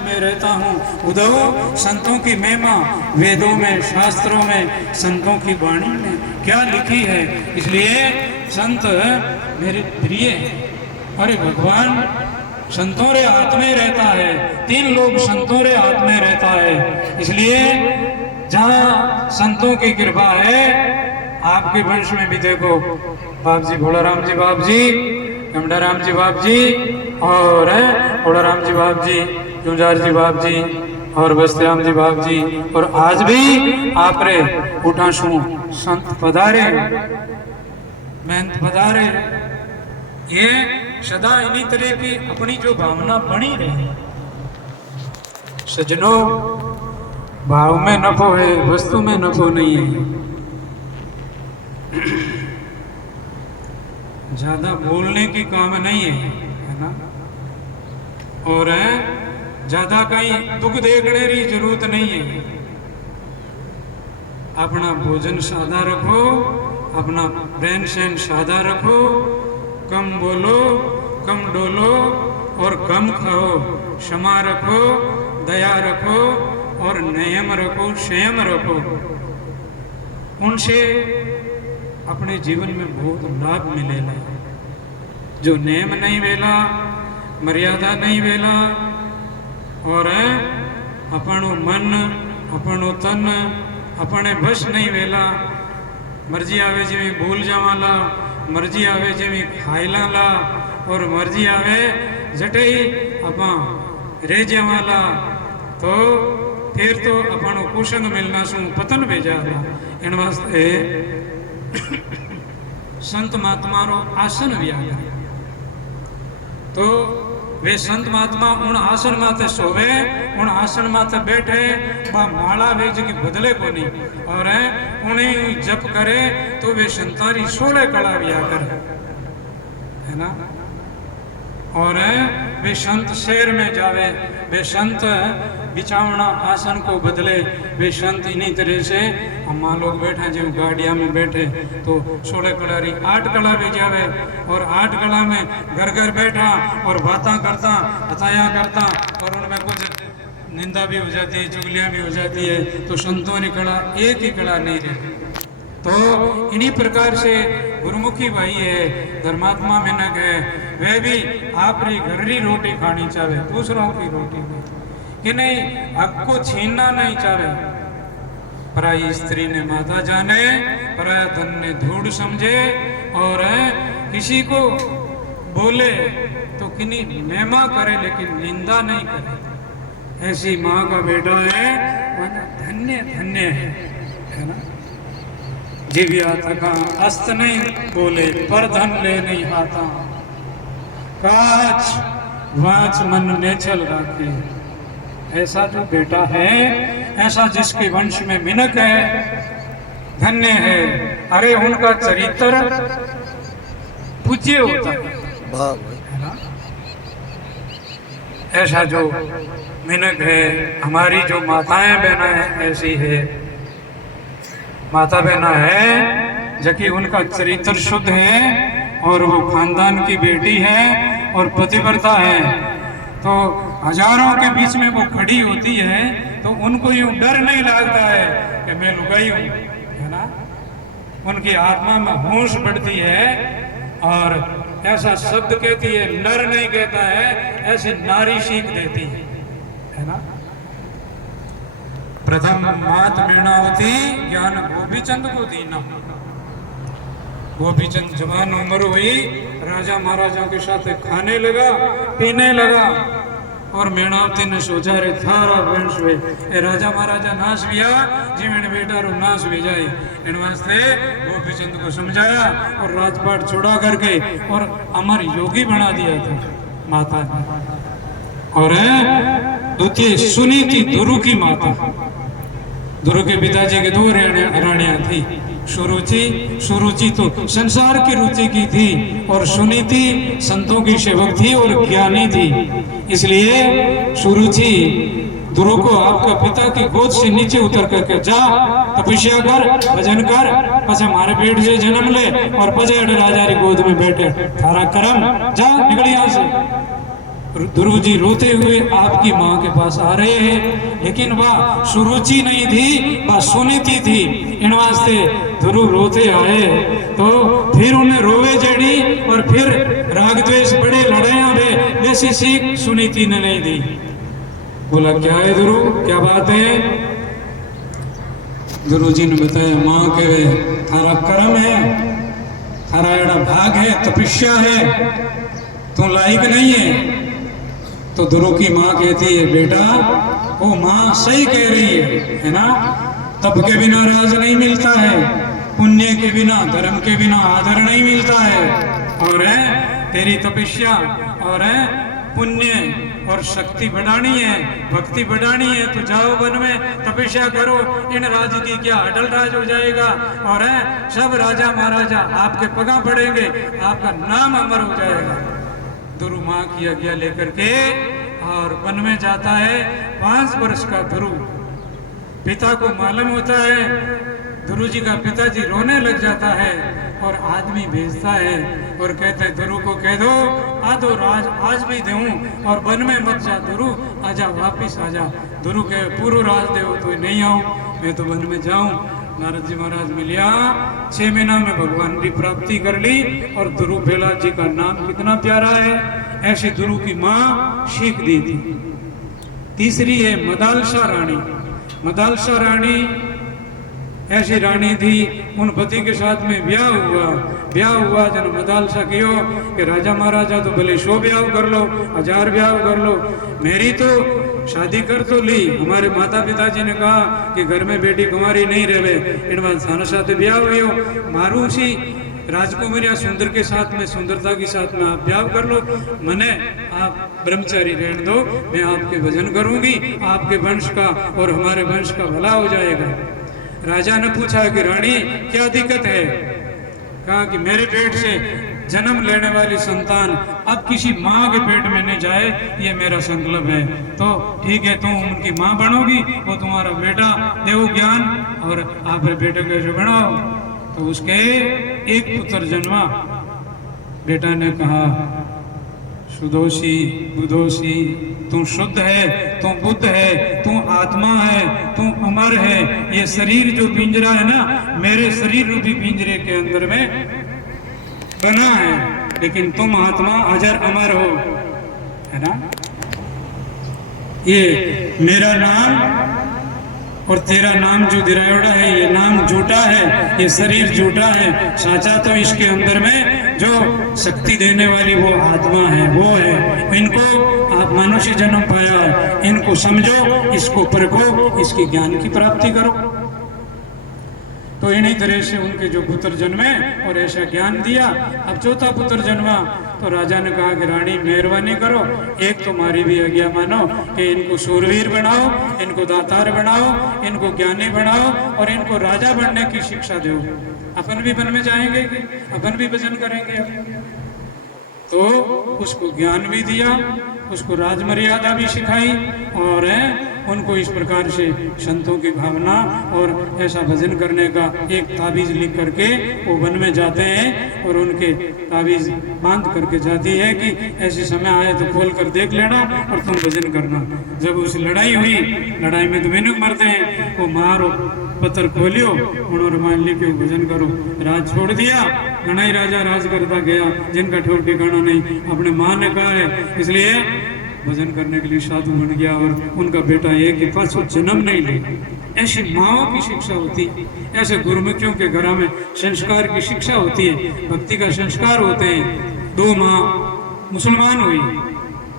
मैं रहता हूँ। उद्धव, संतों की महिमा वेदों में, शास्त्रों में, संतों की वाणी में क्या लिखी है, इसलिए संत मेरे प्रिय हैं। अरे भगवान संतों रे हाथ में रहता है, तीन लोग संतों रे हाथ में रहता है, इसलिए जहाँ संतों की कृपा है, आपके वंश में भी देखो बाप जी, भोलाराम जी बाप जी, कमडाराम जी बाप जी, और भोलाराम जी बाप जी, जुंजार जी बाप जी, और बस्तिराम जी बाप जी, और आज भी आप रे उठाशु संत पधारे, महंत पधारे। ये सदा इन्हीं तरह की अपनी जो भावना बनी रहे। सजनों, भाव में नफो है, वस्तु में नफो नहीं है। ज्यादा बोलने की काम नहीं है ना, और ज्यादा कहीं दुख देखने की जरूरत नहीं है। अपना भोजन सादा रखो, अपना रहन सहन सादा रखो, कम बोलो, कम डोलो और कम खाओ, क्षमा रखो, दया रखो और नियम रखो, संयम रखो। उनसे अपने जीवन में बहुत लाभ मिलेगा। जो नियम नहीं वेला, मर्यादा नहीं वेला, और अपनो मन, अपनो तन अपने बस नहीं वेला, मर्जी आवे जेवी भूल जावाला, मर्जी आवे जेवी खाईला ला, और मर्जी आवे जटे ही अपा रह जावाला, तो फिर तो अपनो कुशंग मिलना सु पतन भेजाला। इन वास्ते संत महात्मा रो आसन भी आ गया, तो वे संत महात्मा उन आसन माते सोवे, उन आसन माते बैठे, वह माला वे जी की बदले को नहीं, और उन्हें जप करे तो वे संतारी 16 कला भी आ करे, है ना। और वे संत शहर में जावे, वे संत बिछावना आसन को बदले, वे संत इन्हीं तरह से हम लोग बैठे जो गाड़िया में बैठे तो 16 कलारी 8 कला भी जावे, और 8 कला में घर घर बैठा और बातें करता, बताया करता, और उनमें कुछ निंदा भी हो जाती है, चुगलियाँ भी हो जाती है, तो संतों की कला एक ही कला नहीं रही। तो इन्हीं प्रकार से गुरुमुखी भाई है, धर्मात्मा मिनक है, वे भी आपरी घरी रोटी खानी चाहे, दूसरों की रोटी नहीं, कि नहीं हक को छीनना नहीं चाहे। पराई स्त्री ने माता जाने, पराया धन ने धूड़ समझे, और किसी को बोले तो किन्हीं महिमा करे लेकिन निंदा नहीं करे। ऐसी माँ का बेटा है, धन्य धन्य है ना। जीव्या थका अस्त नहीं बोले, पर धन ले नहीं आता, काच वाच मन ने चल राखे। ऐसा जो बेटा है, ऐसा जिसके वंश में मिनक है, धन्य है। अरे उनका चरित्र पूज्य होता है ना। ऐसा जो मिनक है, हमारी जो माताएं बहनें ऐसी है, माता बहना है जबकि उनका चरित्र शुद्ध है, और वो खानदान की बेटी है और पतिव्रता है, तो हजारों के बीच में वो खड़ी होती है, तो उनको यूं डर नहीं लगता है कि मैं लुगाई हूँ, है ना। उनकी आत्मा में होश बढ़ती है, और ऐसा शब्द कहती है, नर नहीं कहता है, ऐसी नारी सीख देती है ना। प्रथम मात मेणावती ज्ञान गोपीचंद को दीना। गोपीचंद जवान उम्र हुई, राजा महाराजा के साथ खाने लगा, पीने लगा, और मेणावती ने सोचा रे थारा वंश वे ए राजा महाराजा नाश विया, जीवन बेटा रो नाश भी जाए। इन वास्ते गोपीचंद को समझाया और राजपाट छोड़ा करके और अमर योगी बना दिया था माता ने। और द्वितीय सुनीति दुरु की माता, दुरु के पिताजी के 2 रानियां थी, सुरुचि तो संसार की रुचि की थी, और सुनीति संतों की सेवक थी और ज्ञानी थी। इसलिए सुरुचि दुरु को आपका पिता की गोद से नीचे उतर करके जा तपस्या कर, भजन कर, पछे हमारे पेट से जन्म ले और पछे राजा की गोद में बैठे, थारा कर्म जा निकल यहाँ से। ध्रुव जी रोते हुए आपकी माँ के पास आ रहे हैं, लेकिन वह सुरुचि नहीं थी, वह सुनीति थी। इन वास्ते ध्रुव रोते आए तो फिर उन्हें रोवे जड़ी और फिर राग द्वेष बड़े लड़ाइया वे वैसी सीख सुनीति ने नहीं दी। बोला क्या है ध्रुव, क्या बात है? ध्रुव जी ने बताया माँ के वे थारा कर्म है, थारा एड़ा भाग है, तपस्या है, तू लायक नहीं है। तो ध्रुव की माँ कहती है बेटा वो माँ सही कह रही है ना, तप के बिना राज नहीं मिलता है, पुण्य के बिना धर्म के बिना आदर नहीं मिलता है, और है तेरी तपस्या और है पुण्य और शक्ति बढ़ानी है, भक्ति बढ़ानी है, तो जाओ वन में तपस्या करो, इन राज की क्या अटल राज हो जाएगा, और है सब राजा महाराजा आपके पगा पड़ेंगे, आपका नाम अमर हो जाएगा। ध्रुव माँ की आज्ञा लेकर के और वन में जाता है। 5 वर्ष का ध्रुव, पिता को मालूम होता है, ध्रुव जी का पिताजी रोने लग जाता है और आदमी भेजता है और कहते हैं ध्रुव को कह दो आधो राज आज भी दूं और वन में मत जा, ध्रुव आजा वापिस आजा। ध्रुव के पूर्व राज देव तो नहीं आऊं, मैं तो वन में जाऊं। नारद जी महाराज मिलिया, 6 महीना में भगवान की प्राप्ति कर ली, और ध्रुव प्रहलाद जी का नाम कितना प्यारा है, ऐसी ध्रुव की माँ सीख दी थी। तीसरी है मदालसा रानी। मदालसा रानी ऐसी रानी थी, उन पति के साथ में ब्याह हुआ जन मदालसा कियो कि राजा महाराजा तो भले 100 ब्याह कर लो, 1000 ब्याह कर लो, मेरी तो शादी कर तो ली। हमारे माता पिताजी ने कहा कि घर में बेटी कुंवारी नहीं रहे, इन बात थाना साथ ब्याह हुई हो, मारू सी राजकुमारिया सुंदर के साथ में, सुंदरता के साथ में आप ब्याह कर लो, मने आप ब्रह्मचारी रहने दो, मैं आपके भजन करूंगी, आपके वंश का और हमारे वंश का भला हो जाएगा। राजा ने पूछा कि रानी क्या दिक्कत है? कहा कि मेरे पेट से जन्म लेने वाली संतान अब किसी माँ के पेट में नहीं जाए, ये मेरा संकल्प है। तो ठीक है, तुम उनकी माँ बनोगी, वो तुम्हारा बेटा देव ज्ञान और आप बेटे कैसे बनाओ। तो उसके एक पुत्र जन्मा। बेटा ने कहा सुदोषी बुदोषी, तू शुद्ध है, तू बुद्ध है, तू आत्मा है, तू अमर है। ये शरीर जो पिंजरा है ना, मेरे शरीर रूपी पिंजरे के अंदर में बना है, लेकिन तुम आत्मा अजर अमर हो, है ना। ये मेरा नाम और तेरा नाम जो दिरायोड़ा है, ये नाम झूठा है, ये शरीर झूठा है, साचा तो इसके अंदर में जो शक्ति देने वाली वो आत्मा है, वो है। इनको आप मनुष्य जन्म पाया, इनको समझो, इसको परखो, इसकी ज्ञान की प्राप्ति करो। तो इन्हीं तरह से उनके जो पुत्र जन्मे और ऐसा ज्ञान दिया। अब चौथा पुत्र जन्मा तो राजा ने कहा कि रानी मेहरबानी करो, एक तुम्हारी भी आज्ञा मानो कि इनको शूरवीर बनाओ, इनको दातार बनाओ, इनको ज्ञानी बनाओ और इनको राजा बनने की शिक्षा दो। अपन भी वन में जाएंगे, अपन भी भजन करेंगे। तो उसको ज्ञान भी दिया, उसको राजमर्यादा भी सिखाई और उनको इस प्रकार से संतों की भावना और ऐसा भजन करने का एक ताबीज लिख करके वो वन में जाते हैं और उनके ताबीज बांध करके जाती है कि ऐसे समय आए तो खोल कर देख लेना और तुम भजन करना। जब उस लड़ाई हुई, लड़ाई में तो मेनू मरते हैं, वो मारो पत्थर खोलियो उन्होंने मान ली के भजन करो। राज छोड़ दिया, गणाई राजा राज करता गया, जिनका ठोर ठिकाना नहीं, अपने माँ ने कहा है, इसलिए भजन करने के लिए साधु बन गया और उनका बेटा एक के पास जन्म नहीं ले। ऐसी माओ की शिक्षा होती है, ऐसे गुरुमुखियों के घर में संस्कार की शिक्षा होती है, भक्ति का संस्कार होते हैं। 2 माँ मुसलमान हुई,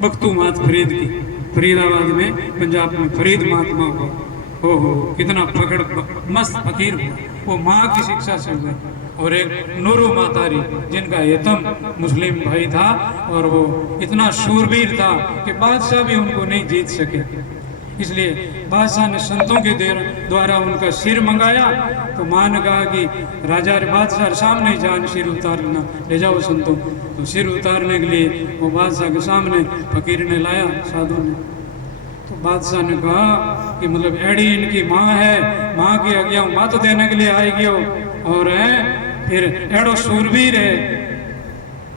बख्तू मात फरीद की, फरीदाबाद में पंजाब में फरीद महात्मा हुआ। हो कितना पकड़ मस्त फकीर हुआ, वो माँ की शिक्षा से हुआ। और एक नूरू मातारी जिनका हेतम मुस्लिम भाई था और वो इतना शूरवीर था कि बादशाह भी उनको नहीं जीत सके, इसलिए बादशाह ने संतों के द्वारा उनका सिर मंगाया। तो माँ ने कहा कि राजा बादशाह सामने जान सिर उतारना, ले जाओ संतों। तो सिर उतारने के लिए वो बादशाह के सामने फकीर ने लाया, साधु ने। तो बादशाह ने कहा कि मतलब एड़ी इनकी माँ है, माँ की आज्ञा मत देने के लिए आएगी हो, और फिर एड़ो सूरवीर है,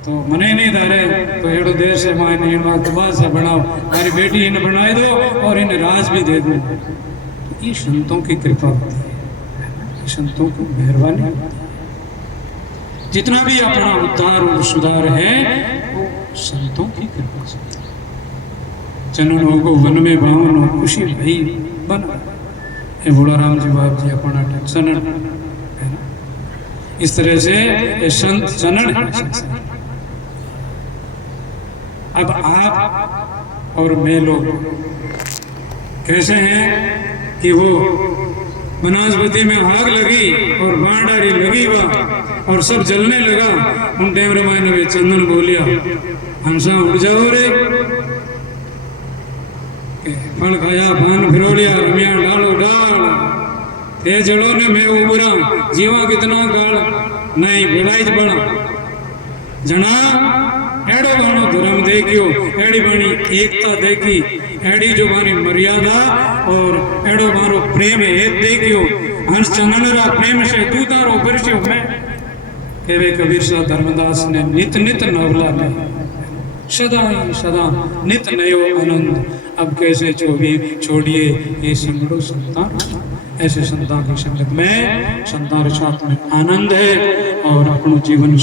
तो मने नहीं धारे तो एड़ो देश है मायने इनका तमाशा बनाओ, हमारी बेटी इन्हें बनाए दो और इन्हें राज भी दे दो। तो ये संतों की कृपा होती है, संतों की मेहरबानी होती है। जितना भी अपना उद्धार और सुधार है वो संतों की कृपा से। चननों को वन में बावन और खुशी भई बना, ये बोला राम जी बाप जी अपना चनन है ना। इस तरह से ये संत चनन है। अब आप और मैं लोग कैसे हैं कि वो बनास्पति में आग लगी और बांडारी लगी वह और सब जलने लगा, उन टाइम रामायण में चंदन बोलिया हंसा उड़ जाओ रे, फल खाया पान फिरोलिया रमिया डालो डाल ते जड़ो ने मैं उबरा जीवा कितना काल नहीं बढ़ाई बड़ा जना एड़ो बानो धर्म देखियो, एड़ी बानी एकता देखी, एड़ी जो बानी मर्यादा और एड़ो बारो प्रेम एक देखियो, हंस चंदनरा प्रेम से तू तारो बरस्यो मैं केवे कबीर सा धर्मदास ने नित नित नवला में सदा ही सदा नित नयो आनंद। अब कैसे छोड़िए ये संगड़ो संतान, ऐसे संतान की संगत में संतान साथ में आनंद है और अपनो जीवन